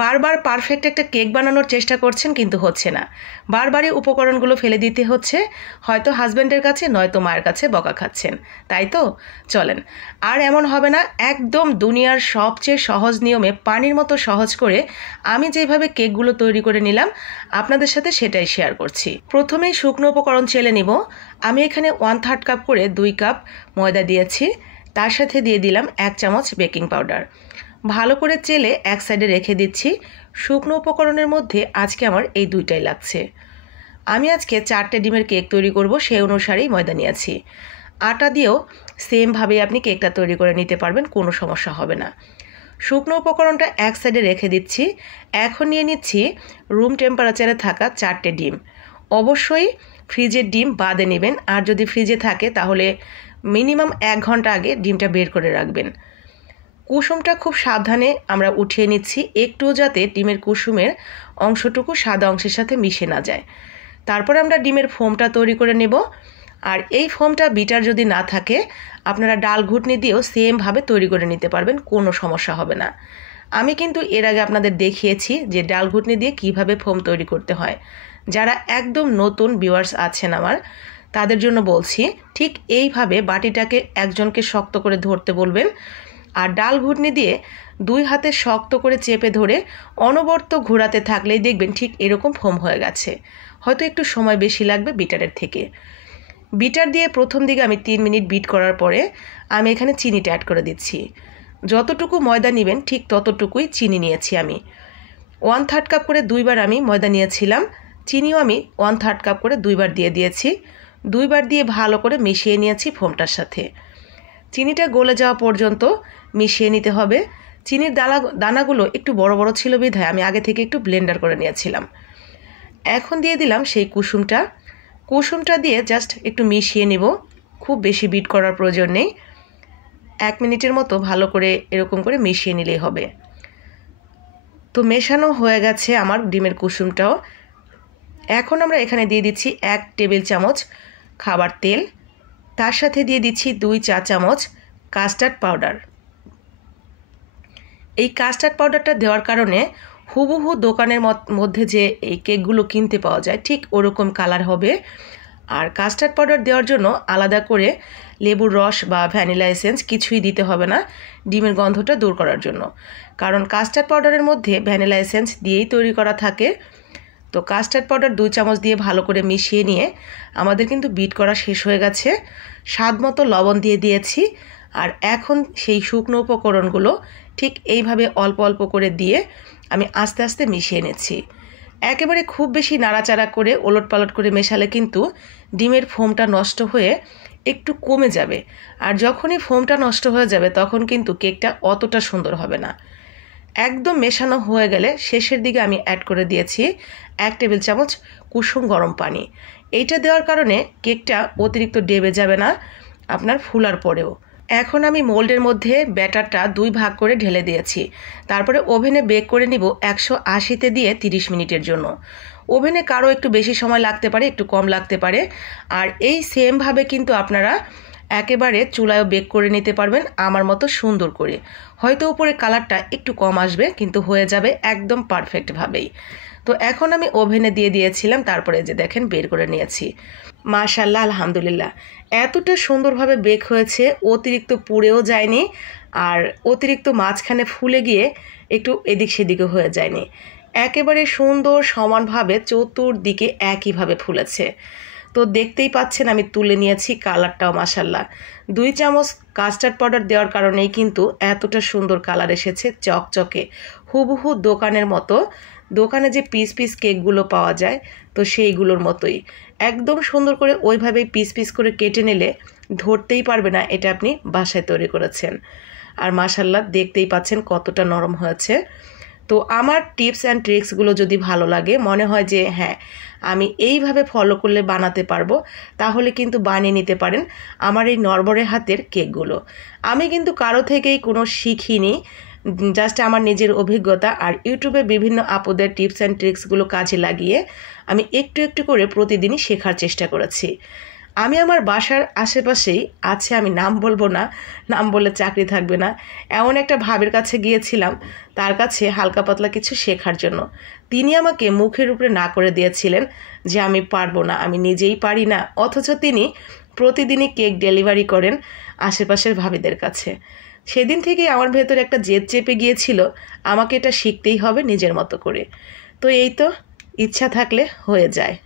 বারবার পারফেক্ট একটা কেক বানানোর চেষ্টা করছেন কিন্তু হচ্ছে না, বারবারই উপকরণগুলো ফেলে দিতে হচ্ছে, হয়তো হাজব্যান্ডের কাছে নয়তো মায়ের কাছে বকা খাচ্ছেন, তাই তো? চলেন, আর এমন হবে না। একদম দুনিয়ার সবচেয়ে সহজ নিয়মে পানির মতো সহজ করে আমি যেভাবে কেকগুলো তৈরি করে নিলাম আপনাদের সাথে সেটাই শেয়ার করছি। প্রথমেই শুকনো উপকরণ চেলে নিব। আমি এখানে 1/3 কাপ করে 2 কাপ ময়দা দিয়েছি, তার সাথে দিয়ে দিলাম 1 চামচ বেকিং পাউডার। ভালো করে চেলে এক সাইডে রেখে দিচ্ছি। শুকনো উপকরণের মধ্যে আজকে আমার এই দুইটাই লাগছে। আমি আজকে 4টে ডিমের কেক তৈরি করব, সেই অনুসারেই ময়দা নিয়েছি। আটা দিয়েও সেমভাবেই আপনি কেকটা তৈরি করে নিতে পারবেন, কোনো সমস্যা হবে না। শুকনো উপকরণটা এক সাইডে রেখে দিচ্ছি। এখন নিয়ে নিচ্ছি রুম টেম্পারেচারে থাকা 4টে ডিম। অবশ্যই ফ্রিজের ডিম বাদে নেবেন, আর যদি ফ্রিজে থাকে তাহলে মিনিমাম 1 ঘন্টা আগে ডিমটা বের করে রাখবেন। কুসুমটা খুব সাবধানে আমরা উঠিয়ে নিচ্ছি, একটুও যাতে ডিমের কুসুমের অংশটুকু সাদা অংশের সাথে মিশে না যায়। তারপরে আমরা ডিমের ফোমটা তৈরি করে নেব। আর এই ফোমটা বিটার যদি না থাকে আপনারা ডাল ঘুটনি দিয়েও সেমভাবে তৈরি করে নিতে পারবেন, কোনো সমস্যা হবে না। আমি কিন্তু এর আগে আপনাদের দেখিয়েছি যে ডাল ঘুটনি দিয়ে কিভাবে ফোম তৈরি করতে হয়। যারা একদম নতুন ভিউয়ার্স আছেন আমার, তাদের জন্য বলছি, ঠিক এইভাবে বাটিটাকে একজনকে শক্ত করে ধরতে বলবেন, আর ডাল ঘুটনি দিয়ে 2 হাতে শক্ত করে চেপে ধরে অনবরত ঘোরাতে থাকলেই দেখবেন ঠিক এরকম ফোম হয়ে গেছে। হয়তো একটু সময় বেশি লাগবে বিটারের থেকে। বিটার দিয়ে প্রথম দিকে আমি 3 মিনিট বিট করার পরে আমি এখানে চিনিটা অ্যাড করে দিচ্ছি। যতটুকু ময়দা নেবেন ঠিক ততটুকুই চিনি নিয়েছি আমি। 1/3 কাপ করে 2 বার আমি ময়দা নিয়েছিলাম, চিনিও আমি 1/3 কাপ করে 2 বার দিয়ে দিয়েছি। 2 বার দিয়ে ভালো করে মিশিয়ে নিয়েছি ফোমটার সাথে। চিনিটা গলে যাওয়া পর্যন্ত মিশিয়ে নিতে হবে। চিনির দানাগুলো একটু বড় বড় ছিল বিধায় আমি আগে থেকে একটু ব্লেন্ডার করে নিয়েছিলাম। এখন দিয়ে দিলাম সেই কুসুমটা দিয়ে জাস্ট একটু মিশিয়ে নিব, খুব বেশি বিট করার প্রয়োজন নেই। 1 মিনিটের মতো ভালো করে এরকম করে মিশিয়ে নিলেই হবে। তো মেশানো হয়ে গেছে আমার ডিমের কুসুমটাও। এখন আমরা এখানে দিয়ে দিচ্ছি 1 টেবিল চামচ খাবার তেল, তার সাথে দিয়ে দিচ্ছি 2 চা চামচ কাস্টার্ড পাউডার। এই কাস্টার্ড পাউডারটা দেওয়ার কারণে হুবহু দোকানের মধ্যে যে এই কেকগুলো কিনতে পাওয়া যায় ঠিক ওরকম কালার হবে। আর কাস্টার্ড পাউডার দেওয়ার জন্য আলাদা করে লেবুর রস বা ভ্যানিলা এসেন্স কিছুই দিতে হবে না ডিমের গন্ধটা দূর করার জন্য, কারণ কাস্টার্ড পাউডারের মধ্যে ভ্যানিলা এসেন্স দিয়েই তৈরি করা থাকে। তো কাস্টার্ড পাউডার 2 চামচ দিয়ে ভালো করে মিশিয়ে নিয়ে আমাদের কিন্তু বিট করা শেষ হয়ে গেছে। স্বাদ মতো লবণ দিয়ে দিয়েছি। আর এখন সেই শুকনো উপকরণগুলো ঠিক এইভাবে অল্প অল্প করে দিয়ে আমি আস্তে আস্তে মিশিয়ে নিচ্ছি। একেবারে খুব বেশি নাড়াচাড়া করে ওলটপালট করে মেশালে কিন্তু ডিমের ফোমটা নষ্ট হয়ে একটু কমে যাবে, আর যখনই ফোমটা নষ্ট হয়ে যাবে তখন কিন্তু কেকটা অতটা সুন্দর হবে না। একদম মেশানো হয়ে গেলে শেষের দিকে আমি অ্যাড করে দিয়েছি 1 টেবিল চামচ কুসুম গরম পানি। এইটা দেওয়ার কারণে কেকটা অতিরিক্ত ডেবে যাবে না আপনার ফুলার পরেও। এখন আমি মোল্ডের মধ্যে ব্যাটারটা 2 ভাগ করে ঢেলে দিয়েছি। তারপরে ওভেনে বেক করে নিব 180-তে দিয়ে 30 মিনিটের জন্য। ওভেনে কারো একটু বেশি সময় লাগতে পারে, একটু কম লাগতে পারে। আর এই সেমভাবে কিন্তু আপনারা একেবারে চুলায়ও বেক করে নিতে পারবেন আমার মতো সুন্দর করে। হয়তো উপরে কালারটা একটু কম আসবে, কিন্তু হয়ে যাবে একদম পারফেক্টভাবেই। তো এখন আমি ওভেনে দিয়ে দিয়েছিলাম, তারপরে যে দেখেন বের করে নিয়েছি। মাশাআল্লাহ, আলহামদুলিল্লাহ, এতটা সুন্দরভাবে বেক হয়েছে, অতিরিক্ত পুড়েও যায়নি আর অতিরিক্ত মাঝখানে ফুলে গিয়ে একটু এদিক সেদিকে হয়ে যায়নি। একেবারে সুন্দর সমানভাবে চতুর্দিকে একইভাবে ফুলেছে। তো দেখতেই পাচ্ছেন আমি তুলে নিয়েছি, কালারটাও মাশাআল্লাহ। 2 চামচ কাস্টার্ড পাউডার দেওয়ার কারণেই কিন্তু এতটা সুন্দর কালার এসেছে, চকচকে হুবহু দোকানের মতো। দোকানে যে পিস পিস কেকগুলো পাওয়া যায় তো সেইগুলোর মতোই একদম সুন্দর করে ওইভাবেই পিস পিস করে কেটে নিলে ধরতেই পারবে না এটা আপনি বাসায় তৈরি করেছেন। আর মাশাআল্লাহ দেখতেই পাচ্ছেন কতটা নরম হয়েছে। তো আমার টিপস অ্যান্ড ট্রিক্সগুলো যদি ভালো লাগে, মনে হয় যে হ্যাঁ আমি এইভাবে ফলো করলে বানাতে পারবো, তাহলে কিন্তু বানিয়ে নিতে পারেন আমার এই নড়বড়ে হাতের কেকগুলো। আমি কিন্তু কারো থেকেই কোনো শিখিনি, জাস্ট আমার নিজের অভিজ্ঞতা আর ইউটিউবে বিভিন্ন আপুদের টিপস অ্যান্ড ট্রিক্সগুলো কাজে লাগিয়ে আমি একটু একটু করে প্রতিদিনই শেখার চেষ্টা করেছি। আমি আমার বাসার আশেপাশেই আছে, আমি নাম বলবো না, নাম বললে চাকরি থাকবে না, এমন একটা ভাবের কাছে গিয়েছিলাম তার কাছে হালকা পাতলা কিছু শেখার জন্য। তিনি আমাকে মুখের উপরে না করে দিয়েছিলেন যে আমি পারবো না, আমি নিজেই পারি না, অথচ তিনি প্রতিদিনই কেক ডেলিভারি করেন আশেপাশের ভাবিদের কাছে। সেদিন থেকেই আমার ভেতরে একটা জেদ চেপে গিয়েছিল, আমাকে এটা শিখতেই হবে নিজের মতো করে। তো এই তো, ইচ্ছা থাকলে হয়ে যায়।